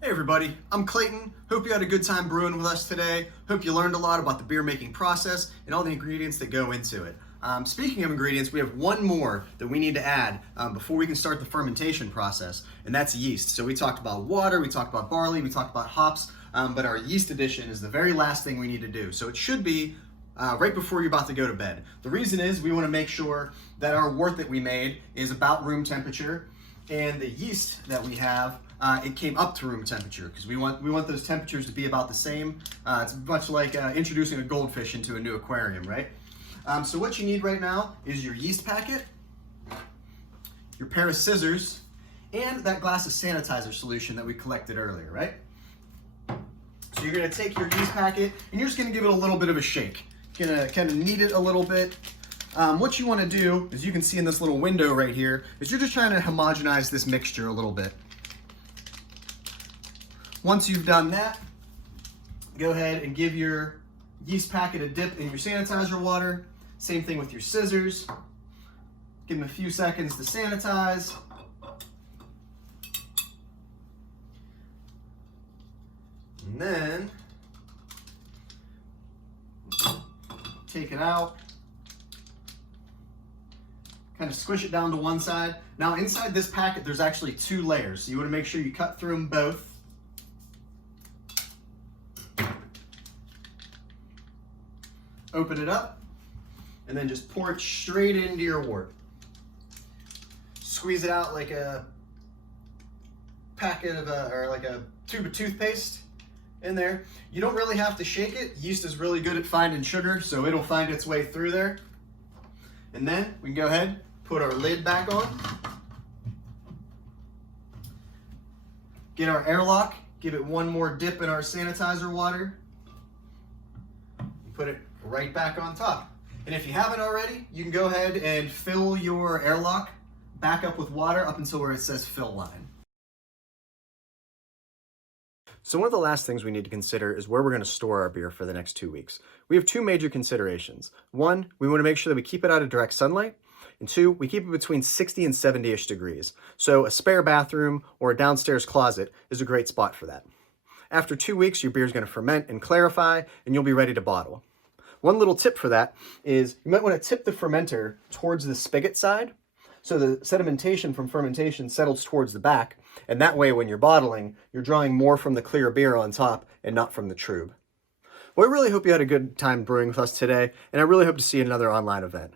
Hey everybody, I'm Clayton. Hope you had a good time brewing with us today. Hope you learned a lot about the beer making process and all the ingredients that go into it. Speaking of ingredients, we have one more that we need to add before we can start the fermentation process, and that's yeast. So we talked about water, we talked about barley, we talked about hops, but our yeast addition is the very last thing we need to do. So it should be right before you're about to go to bed. The reason is we want to make sure that our wort that we made is about room temperature, and the yeast that we have, it came up to room temperature because we want those temperatures to be about the same. It's much like introducing a goldfish into a new aquarium, right? So what you need right now is your yeast packet, your pair of scissors, and that glass of sanitizer solution that we collected earlier, right? So you're gonna take your yeast packet and you're just gonna give it a little bit of a shake. You're gonna kind of knead it a little bit. What you want to do, as you can see in this little window right here, is you're just trying to homogenize this mixture a little bit. Once you've done that, go ahead and give your yeast packet a dip in your sanitizer water. Same thing with your scissors. Give them a few seconds to sanitize. And then take it out. Kind of squish it down to one side. Now inside this packet, there's actually two layers. So you want to make sure you cut through them both. Open it up, and then just pour it straight into your wort. Squeeze it out like a packet of, or like a tube of toothpaste in there. You don't really have to shake it. Yeast is really good at finding sugar, so it'll find its way through there. And then we can go ahead, put our lid back on, get our airlock, give it one more dip in our sanitizer water, and put it right back on top. And if you haven't already, you can go ahead and fill your airlock back up with water up until where it says fill line. So one of the last things we need to consider is where we're going to store our beer for the next 2 weeks. We have two major considerations. One, we want to make sure that we keep it out of direct sunlight. And two, we keep it between 60 and 70-ish degrees. So a spare bathroom or a downstairs closet is a great spot for that. After 2 weeks, your beer is going to ferment and clarify, and you'll be ready to bottle. One little tip for that is you might want to tip the fermenter towards the spigot side so the sedimentation from fermentation settles towards the back, and that way when you're bottling, you're drawing more from the clear beer on top and not from the trub. Well, I really hope you had a good time brewing with us today, and I really hope to see you at another online event.